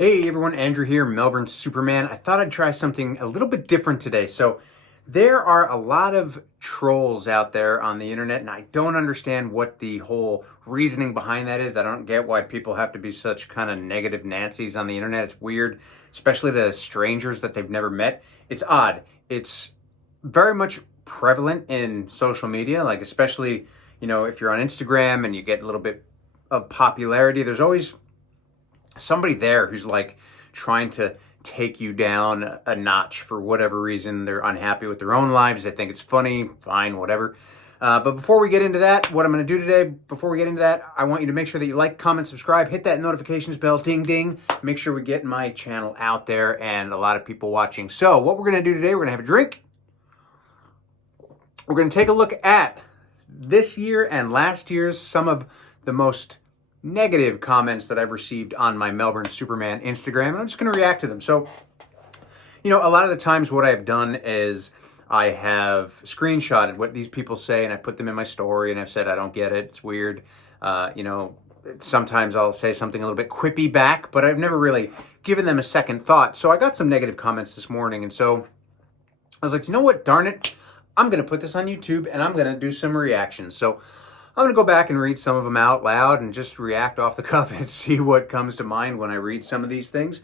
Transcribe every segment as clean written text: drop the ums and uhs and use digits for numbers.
Hey everyone, Andrew here, Melbourne Superman. I thought I'd try something a little bit different today. So there are a lot of trolls out there on the internet, and I don't understand what the whole reasoning behind that is. I don't get why people have to be such kind of negative Nancy's on the internet. It's weird, especially to strangers that they've never met. It's odd. It's very much prevalent in social media, like especially, if you're on Instagram and you get a little bit of popularity, there's always somebody there who's like trying to take you down a notch for whatever reason. They're unhappy with their own lives. They think it's funny, fine, whatever. But before we get into that, what I'm going to do today, before we get into that, I want you to make sure that you like, comment, subscribe, hit that notifications bell, ding, ding. Make sure we get my channel out there and a lot of people watching. So what we're going to do today, we're going to have a drink. We're going to take a look at this year and last year's some of the most negative comments that I've received on my Melbourne Superman Instagram, and I'm just going to react to them. So, a lot of the times what I've done is I have screenshotted what these people say and I put them in my story and I've said, I don't get it, it's weird. Sometimes I'll say something a little bit quippy back, but I've never really given them a second thought. So I got some negative comments this morning, and so I was like, you know what, darn it, I'm going to put this on YouTube and I'm going to do some reactions. So I'm going to go back and read some of them out loud and just react off the cuff and see what comes to mind when I read some of these things.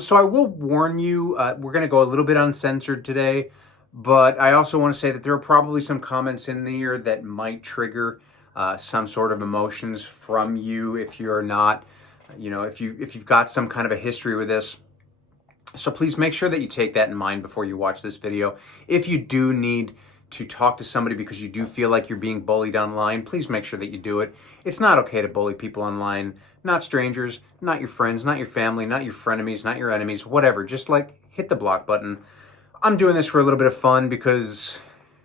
So I will warn you, we're going to go a little bit uncensored today, but I also want to say that there are probably some comments in there that might trigger some sort of emotions from you if you're not, if you've got some kind of a history with this. So please make sure that you take that in mind before you watch this video. If you do need to talk to somebody because you do feel like you're being bullied online, please make sure that you do it. It's not okay to bully people online, not strangers, not your friends, not your family, not your frenemies, not your enemies, whatever. Just like hit the block button. I'm doing this for a little bit of fun because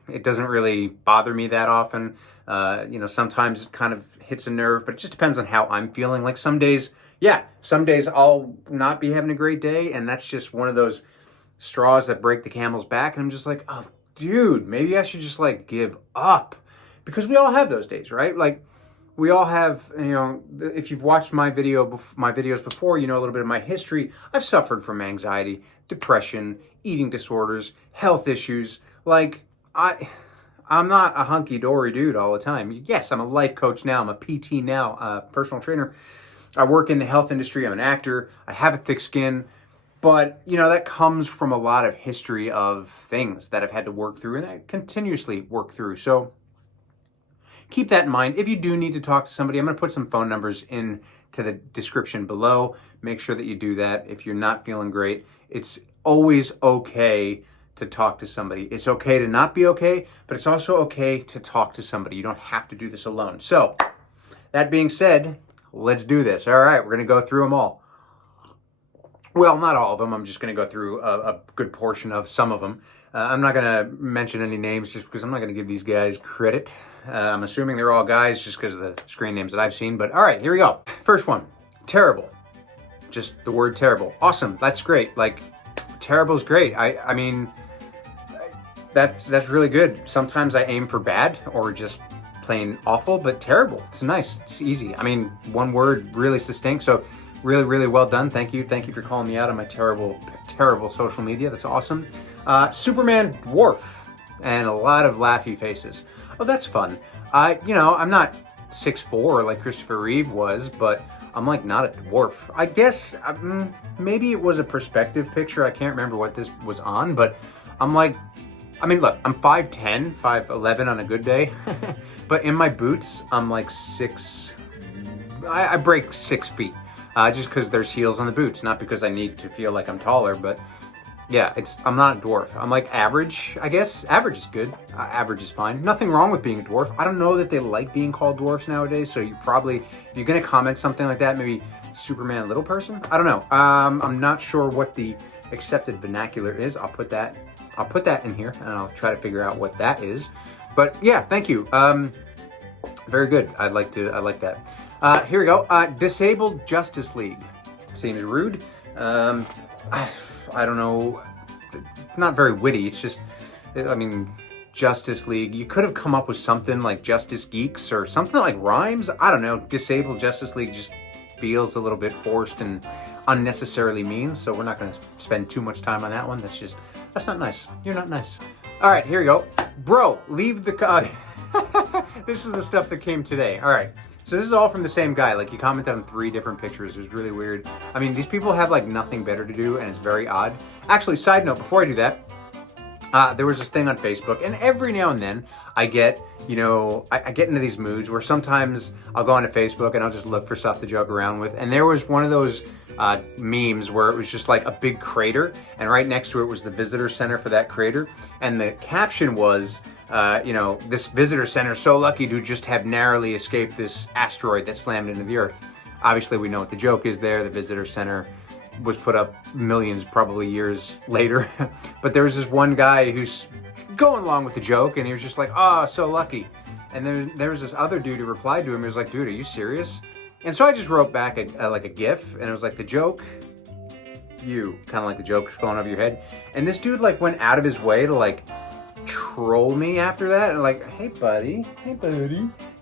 it doesn't really bother me that often. Sometimes it kind of hits a nerve, but it just depends on how I'm feeling. Like some days I'll not be having a great day, and that's just one of those straws that break the camel's back, and I'm just like, oh, dude, maybe I should just like give up, because we all have those days, right? Like we all have, if you've watched my videos before, you know a little bit of my history. I've suffered from anxiety, depression, eating disorders, health issues. Like I'm not a hunky-dory dude all the time. Yes, I'm a life coach now. I'm a PT now, personal trainer. I work in the health industry. I'm an actor. I have a thick skin. But, that comes from a lot of history of things that I've had to work through and I continuously work through. So keep that in mind. If you do need to talk to somebody, I'm going to put some phone numbers into the description below. Make sure that you do that. If you're not feeling great, it's always okay to talk to somebody. It's okay to not be okay, but it's also okay to talk to somebody. You don't have to do this alone. So that being said, let's do this. All right, we're going to go through them all. Well, not all of them. I'm just going to go through a good portion of some of them. I'm not going to mention any names just because I'm not going to give these guys credit. I'm assuming they're all guys just because of the screen names that I've seen. But all right, here we go. First one, terrible. Just the word terrible. Awesome. That's great. Like, terrible is great. I mean, that's really good. Sometimes I aim for bad or just plain awful, but terrible. It's nice. It's easy. I mean, one word, really succinct. So really, really well done. Thank you. Thank you for calling me out on my terrible, terrible social media. That's awesome. Superman dwarf and a lot of laughy faces. Oh, that's fun. I'm not 6'4" like Christopher Reeve was, but I'm like not a dwarf. I guess maybe it was a perspective picture. I can't remember what this was on, but I'm like, look, I'm 5'10", 5'11" on a good day, but in my boots, I'm like I break 6 feet. Just because there's heels on the boots, not because I need to feel like I'm taller, but yeah, I'm not a dwarf. I'm like average, I guess. Average is good. Average is fine. Nothing wrong with being a dwarf. I don't know that they like being called dwarfs nowadays, so if you're going to comment something like that, maybe Superman little person? I don't know. I'm not sure what the accepted vernacular is. I'll put that in here, and I'll try to figure out what that is. But yeah, thank you. Very good. I like that. Here we go. Disabled Justice League. Seems rude. I don't know. It's not very witty. It's just, Justice League. You could have come up with something like Justice Geeks or something like rhymes. I don't know. Disabled Justice League just feels a little bit forced and unnecessarily mean. So we're not going to spend too much time on that one. That's not nice. You're not nice. All right, here we go. Bro, leave the... This is the stuff that came today. All right. So this is all from the same guy. Like, he commented on 3 different pictures. It was really weird. I mean, these people have like nothing better to do, and it's very odd. Actually, side note, before I do that, there was this thing on Facebook, and every now and then I get, I get into these moods where sometimes I'll go onto Facebook and I'll just look for stuff to joke around with. And there was one of those memes where it was just like a big crater, and right next to it was the visitor center for that crater. And the caption was, this visitor center is so lucky to just have narrowly escaped this asteroid that slammed into the Earth. Obviously, we know what the joke is there. The visitor center was put up millions, probably years later. But there was this one guy who's going along with the joke, and he was just like, oh, so lucky. And then there was this other dude who replied to him. He was like, dude, are you serious? And so I just wrote back like a GIF, and it was like, the joke, you, kind of like the joke going over your head. And this dude like went out of his way to like troll me after that, and like, hey buddy.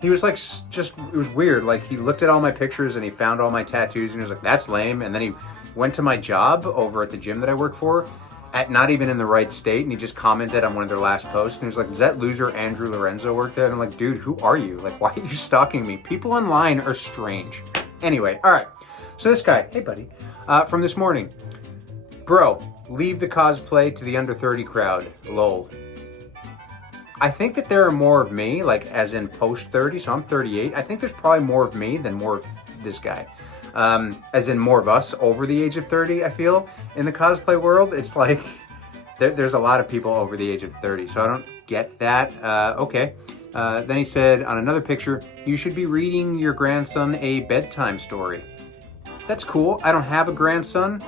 He was like, it was weird. Like, he looked at all my pictures and he found all my tattoos, and he was like, that's lame. And then he went to my job over at the gym that I work for, at not even in the right state, and he just commented on one of their last posts, and he was like, does that loser Andrew Lorenzo work there? And I'm like, dude, who are you? Like, why are you stalking me? People online are strange. Anyway, all right. So this guy, hey buddy, from this morning, bro, leave the cosplay to the under 30 crowd, lol. I think that there are more of me, like as in post 30, so I'm 38. I think there's probably more of me than more of this guy. As in more of us over the age of 30, I feel. In the cosplay world, it's like there's a lot of people over the age of 30, so I don't get that. Okay. Then he said on another picture, you should be reading your grandson a bedtime story. That's cool. I don't have a grandson.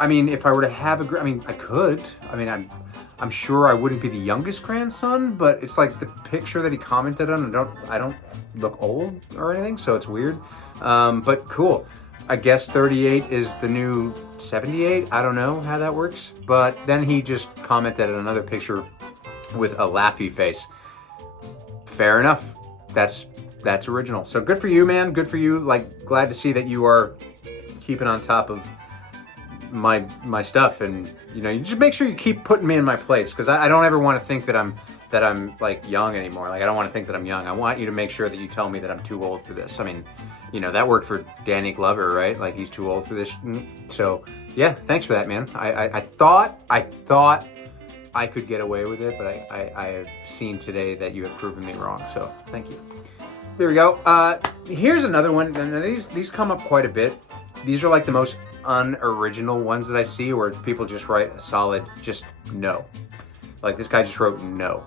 I mean, if I were to have I could. I mean, I'm sure I wouldn't be the youngest grandson, but it's like the picture that he commented on, I don't look old or anything, so it's weird. But cool. I guess 38 is the new 78. I don't know how that works. But then he just commented on another picture with a laughy face. Fair enough. That's original. So good for you, man. Good for you. Like, glad to see that you are keeping on top of my stuff, and you just make sure you keep putting me in my place, because I don't ever want to think that I'm like young anymore. Like, I don't want to think that I'm young. I want you to make sure that you tell me that I'm too old for this. I mean, that worked for Danny Glover, right? Like, he's too old for this. So yeah, thanks for that, man. I thought I could get away with it, but I have seen today that you have proven me wrong. So thank you. There we go. Here's another one. And these come up quite a bit. These are like the most unoriginal ones that I see, where people just write a solid just no. Like, this guy just wrote no.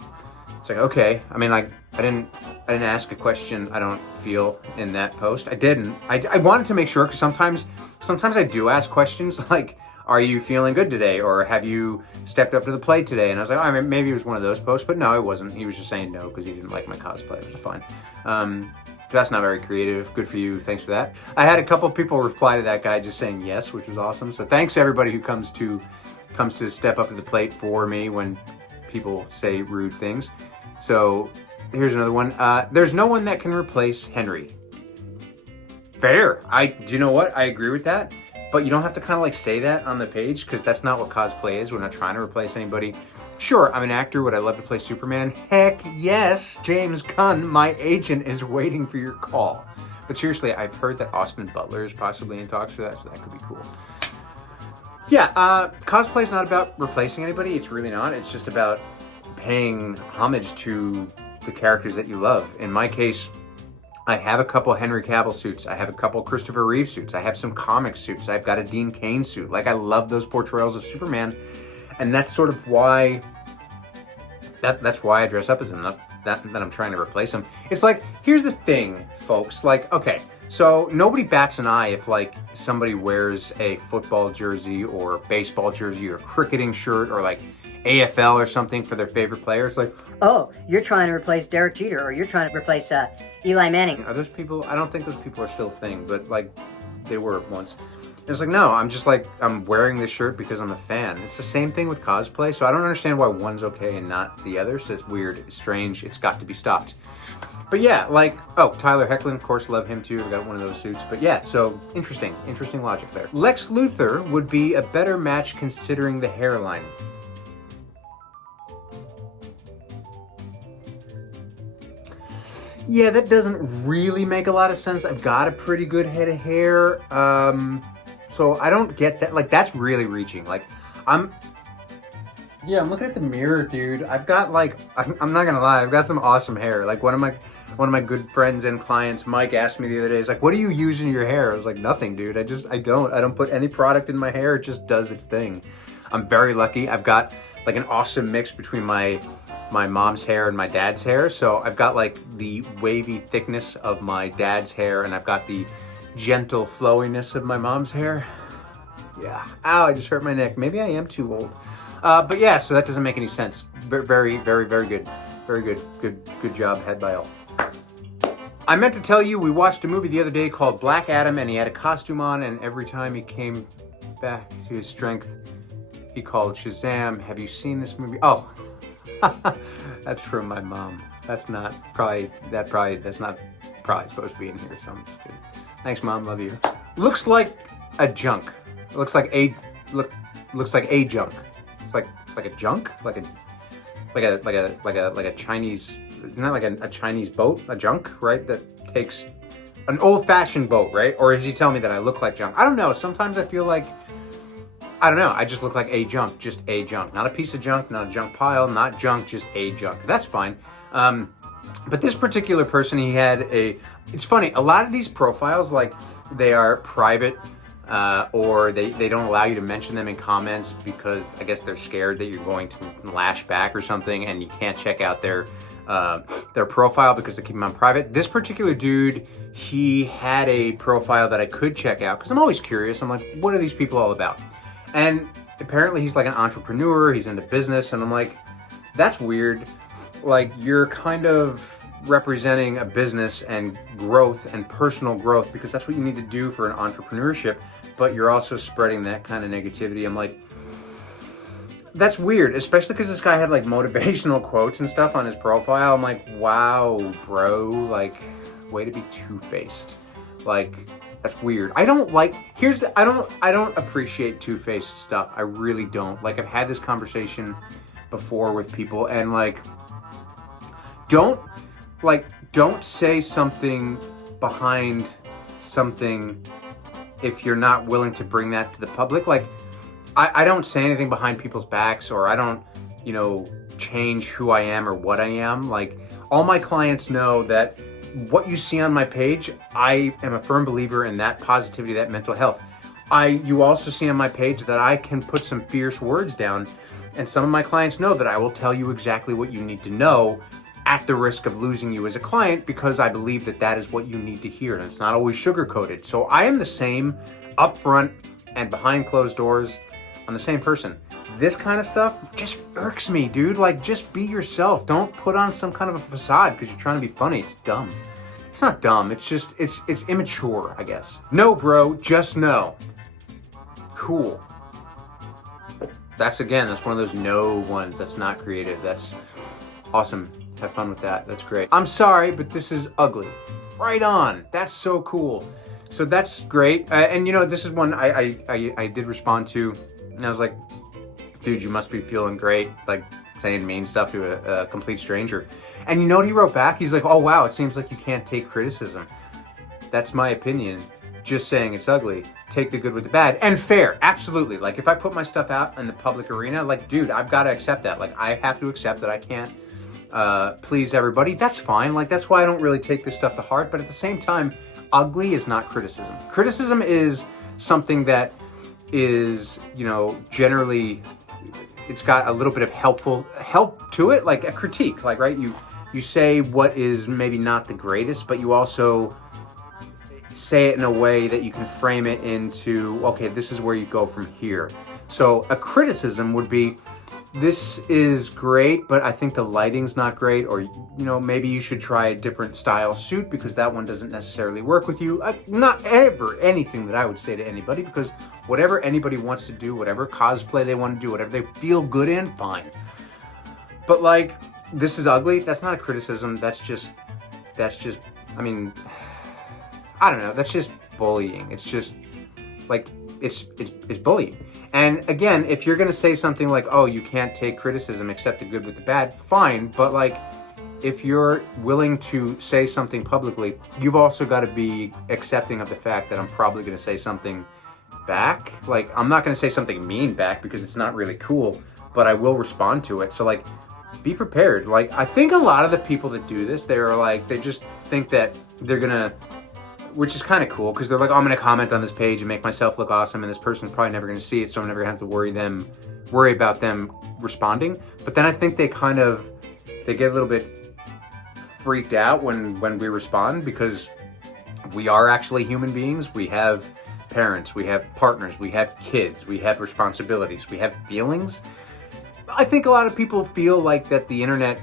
It's like, okay. I mean, like, I didn't ask a question, I don't feel, in that post. I didn't. I wanted to make sure, because sometimes I do ask questions like, are you feeling good today? Or have you stepped up to the plate today? And I was like, oh, maybe it was one of those posts, but no, it wasn't. He was just saying no because he didn't like my cosplay. It was fine. That's not very creative. Good for you. Thanks for that. I had a couple of people reply to that guy just saying yes, which was awesome. So thanks to everybody who comes to step up to the plate for me when people say rude things. So here's another one. There's no one that can replace Henry. Fair. Do you know what? I agree with that. But you don't have to kind of like say that on the page, because that's not what cosplay is. We're not trying to replace anybody. Sure, I'm an actor. Would I love to play Superman? Heck yes. James Gunn, my agent, is waiting for your call. But seriously, I've heard that Austin Butler is possibly in talks for that, so that could be cool. Yeah, cosplay is not about replacing anybody. It's really not. It's just about paying homage to the characters that you love. In my case, I have a couple Henry Cavill suits. I have a couple Christopher Reeve suits. I have some comic suits. I've got a Dean Cain suit. Like, I love those portrayals of Superman. And that's sort of why, that's why I dress up as him, not that I'm trying to replace him. It's like, here's the thing, folks. Like, okay, so nobody bats an eye if, like, somebody wears a football jersey or baseball jersey or cricketing shirt or, like, AFL or something for their favorite player. It's like, oh, you're trying to replace Derek Jeter, or you're trying to replace Eli Manning. Are those people? I don't think those people are still a thing, but like, they were once. It's like, no, I'm just like, I'm wearing this shirt because I'm a fan. It's the same thing with cosplay, so I don't understand why one's okay and not the other. So it's weird, it's strange, it's got to be stopped. But yeah, like, oh, Tyler Hoechlin, of course, love him too. I got one of those suits. But yeah, so interesting logic there. Lex Luthor would be a better match considering the hairline. Yeah, that doesn't really make a lot of sense. I've got a pretty good head of hair. So I don't get that. Like, that's really reaching. Like, I'm looking at the mirror, dude. I've got like, I'm not gonna lie, I've got some awesome hair. Like one of my good friends and clients, Mike, asked me the other day, he's like, what do you use in your hair? I was like, nothing, dude. I don't put any product in my hair. It just does its thing. I'm very lucky. I've got like an awesome mix between my mom's hair and my dad's hair. So I've got like the wavy thickness of my dad's hair, and I've got the gentle flowiness of my mom's hair. Yeah. Ow, I just hurt my neck. Maybe I am too old. But yeah, so that doesn't make any sense. Very, very, very good. Very good. Good job, head by all. I meant to tell you, we watched a movie the other day called Black Adam, and he had a costume on, and every time he came back to his strength, he called Shazam. Have you seen this movie? Oh, that's from my mom. That's not probably supposed to be in here, so I'm just kidding. Thanks, Mom. Love you. Looks like a junk. It looks like a junk. It's like a junk, like a Chinese. Isn't that like a Chinese boat, a junk, right? That takes an old-fashioned boat, right? Or is he telling me that I look like junk? I don't know. Sometimes I feel like, I don't know. I just look like a junk, just a junk, not a piece of junk, not a junk pile, not junk, just a junk. That's fine. But this particular person, he had it's funny, a lot of these profiles, like, they are private, or they don't allow you to mention them in comments because I guess they're scared that you're going to lash back or something, and you can't check out their profile because they keep them on private. This particular dude, he had a profile that I could check out because I'm always curious. I'm like, what are these people all about? And apparently he's like an entrepreneur, he's into business, and I'm like, that's weird. Like, you're kind of representing a business and growth and personal growth because that's what you need to do for an entrepreneurship, but you're also spreading that kind of negativity. I'm like, that's weird, especially because this guy had like motivational quotes and stuff on his profile. I'm like, wow, bro, like, way to be two-faced. Like, that's weird. I don't appreciate two-faced stuff. I really don't. Like, I've had this conversation before with people, and like, don't say something behind something if you're not willing to bring that to the public. Like, I don't say anything behind people's backs, or I don't, change who I am or what I am. Like, all my clients know that what you see on my page, I am a firm believer in that positivity, that mental health. You also see on my page that I can put some fierce words down, and some of my clients know that I will tell you exactly what you need to know at the risk of losing you as a client, because I believe that that is what you need to hear, and it's not always sugar-coated. So I am the same up front and behind closed doors. I'm the same person. This kind of stuff just irks me, dude. Like, just be yourself. Don't put on some kind of a facade because you're trying to be funny. It's dumb. It's not dumb. It's just, it's immature, I guess. No, bro, just no. Cool. That's one of those no ones. That's not creative. That's awesome. Have fun with that. That's great. I'm sorry, but this is ugly. Right on. That's so cool. So that's great. And this is one I did respond to, and I was like, dude, you must be feeling great, like saying mean stuff to a complete stranger. And you know what he wrote back? He's like, oh wow, it seems like you can't take criticism. That's my opinion. Just saying it's ugly. Take the good with the bad. And fair, absolutely. Like, if I put my stuff out in the public arena, like, dude, I've got to accept that. Like, I have to accept that I can't please everybody. That's fine. Like, that's why I don't really take this stuff to heart. But at the same time, ugly is not criticism. Criticism is something that is, generally, it's got a little bit of help to it, like a critique, like, right? You say what is maybe not the greatest, but you also say it in a way that you can frame it into, okay, this is where you go from here. So a criticism would be, this is great, but I think the lighting's not great, or, maybe you should try a different style suit because that one doesn't necessarily work with you. Not ever anything that I would say to anybody, because whatever anybody wants to do, whatever cosplay they want to do, whatever they feel good in, fine. But like, this is ugly, that's not a criticism, that's just that's just, I mean, I don't know, that's just bullying. It's just like, it's bullying. And again, if you're gonna say something like, oh, you can't take criticism, accept the good with the bad, fine, but like, if you're willing to say something publicly, you've also got to be accepting of the fact that I'm probably going to say something back. Like, I'm not going to say something mean back because it's not really cool, but I will respond to it. So like, be prepared. Like, I think a lot of the people that do this, they're like, they just think that they're gonna, which is kind of cool, because they're like, oh, I'm gonna comment on this page and make myself look awesome, and this person's probably never gonna see it, so I'm never gonna have to worry about them responding. But then I think they get a little bit freaked out when we respond, because we are actually human beings. We have parents, we have partners, we have kids, we have responsibilities, we have feelings. I think a lot of people feel like that the internet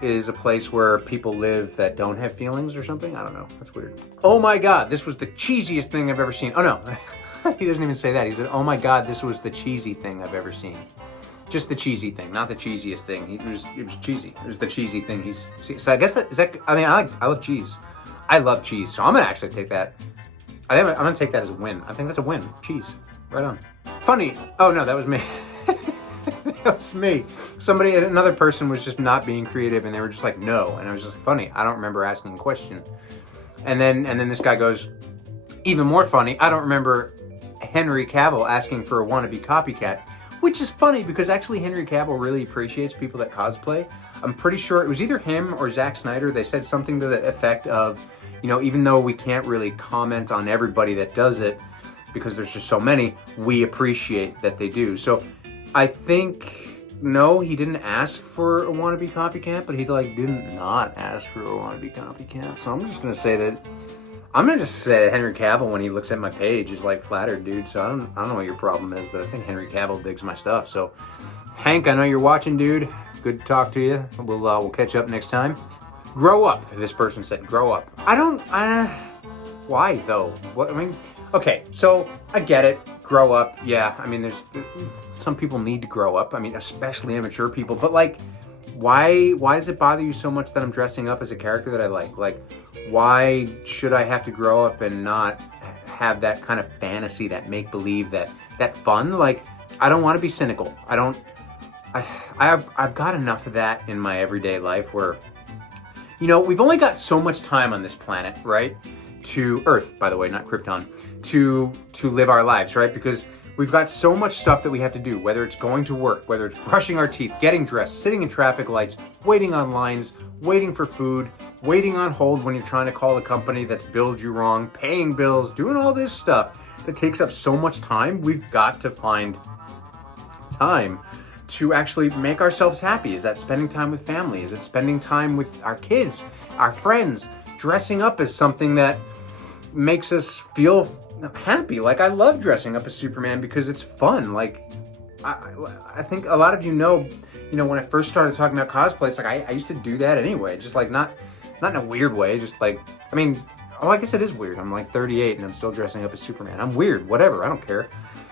is a place where people live that don't have feelings or something. I don't know. That's weird. Oh my God, this was the cheesiest thing I've ever seen. Oh no, he doesn't even say that. He said, oh my God, this was the cheesy thing I've ever seen. Just the cheesy thing, not the cheesiest thing. It was cheesy. It was the cheesy thing he's seen. So I guess I mean, I love cheese. I love cheese. So I'm gonna actually take that. I'm gonna take that as a win. I think that's a win. Cheese. Right on. Funny. Oh no, that was me. That was me. Another person was just not being creative, and they were just like, no. And I was just like, funny. I don't remember asking a question. And then this guy goes, even more funny. I don't remember Henry Cavill asking for a wannabe copycat, which is funny because actually Henry Cavill really appreciates people that cosplay. I'm pretty sure it was either him or Zack Snyder. They said something to the effect of, you know, even though we can't really comment on everybody that does it because there's just so many, we appreciate that they do. So I think, no, he didn't ask for a wannabe copycat, but he didn't not ask for a wannabe copycat. So I'm just gonna say Henry Cavill, when he looks at my page, is like flattered, dude. So I don't know what your problem is, but I think Henry Cavill digs my stuff. So Hank, I know you're watching, dude. Good to talk to you. We'll catch up next time. Grow up, this person said. Grow up. Why though? What, I mean, okay, so I get it. Grow up. Yeah, I mean, there's some people need to grow up. I mean, especially immature people. But like, why does it bother you so much that I'm dressing up as a character that I like? Like, why should I have to grow up and not have that kind of fantasy, that make believe, that fun? Like, I don't want to be cynical. I've got enough of that in my everyday life where, you know, we've only got so much time on this planet, right? To Earth, by the way, not Krypton, to live our lives, right? Because we've got so much stuff that we have to do, whether it's going to work, whether it's brushing our teeth, getting dressed, sitting in traffic lights, waiting on lines, waiting for food, waiting on hold when you're trying to call a company that's billed you wrong, paying bills, doing all this stuff that takes up so much time. We've got to find time to actually make ourselves happy. Is that spending time with family? Is it spending time with our kids, our friends, dressing up as something that makes us feel happy? Like, I love dressing up as Superman because it's fun. Like, I think a lot of you know, when I first started talking about cosplay, it's like I used to do that anyway, just like not in a weird way, just like, I mean, I guess it is weird. I'm like 38 and I'm still dressing up as Superman. I'm weird, whatever, I don't care.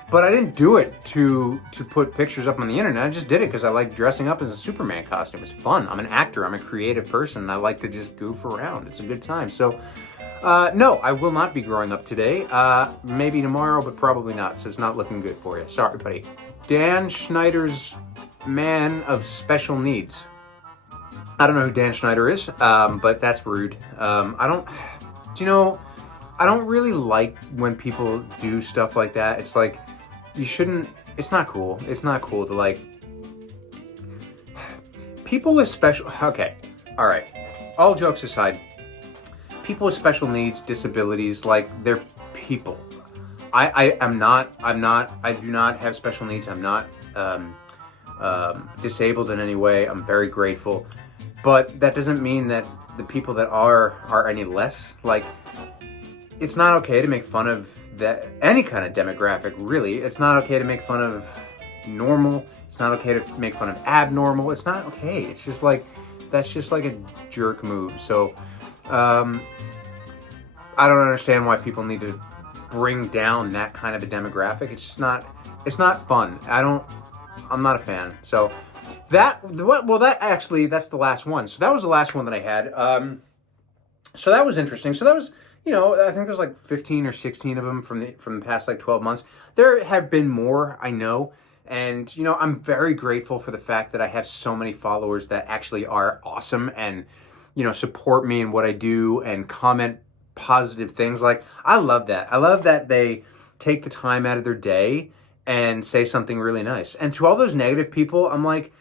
But I didn't do it to put pictures up on the internet. I just did it because I like dressing up as a Superman costume. It's fun. I'm an actor. I'm a creative person. I like to just goof around. It's a good time. So, no, I will not be growing up today. Maybe tomorrow, but probably not. So it's not looking good for you. Sorry, buddy. Dan Schneider's man of special needs. I don't know who Dan Schneider is, but that's rude. I don't really like when people do stuff like that. It's like, you shouldn't, it's not cool. It's not cool to like, people with special, okay, all right. All jokes aside, people with special needs, disabilities, like, they're people. I do not have special needs. I'm not disabled in any way. I'm very grateful. But that doesn't mean that the people that are any less. Like, it's not okay to make fun of that, any kind of demographic, really. It's not okay to make fun of normal. It's not okay to make fun of abnormal. It's not okay. It's just like, that's just like a jerk move. So, I don't understand why people need to bring down that kind of a demographic. It's not fun. I'm not a fan. So that's the last one. So that was the last one that I had. So that was interesting. So that was, I think there's like 15 or 16 of them from the past like 12 months. There have been more, I know. And, I'm very grateful for the fact that I have so many followers that actually are awesome and, support me in what I do and comment positive things. Like, I love that. I love that they take the time out of their day and say something really nice. And to all those negative people, I'm like,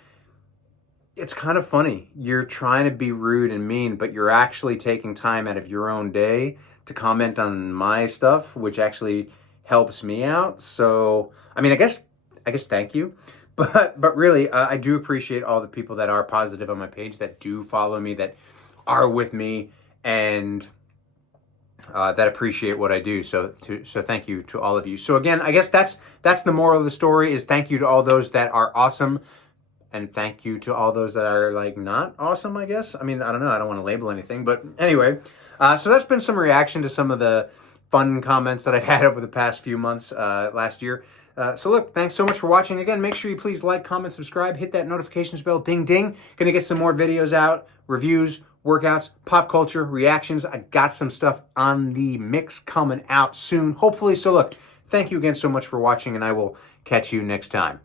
it's kind of funny. You're trying to be rude and mean, but you're actually taking time out of your own day to comment on my stuff, which actually helps me out. So, I mean, I guess thank you. But really, I do appreciate all the people that are positive on my page, that do follow me, that are with me, and that appreciate what I do. So thank you to all of you. So again, I guess that's the moral of the story, is thank you to all those that are awesome. And thank you to all those that are like not awesome, I guess. I mean, I don't know. I don't want to label anything. But anyway, so that's been some reaction to some of the fun comments that I've had over the past few months, last year. So look, thanks so much for watching. Again, make sure you please like, comment, subscribe, hit that notifications bell, ding, ding. Gonna get some more videos out, reviews, workouts, pop culture, reactions. I got some stuff on the mix coming out soon, hopefully. So look, thank you again so much for watching, and I will catch you next time.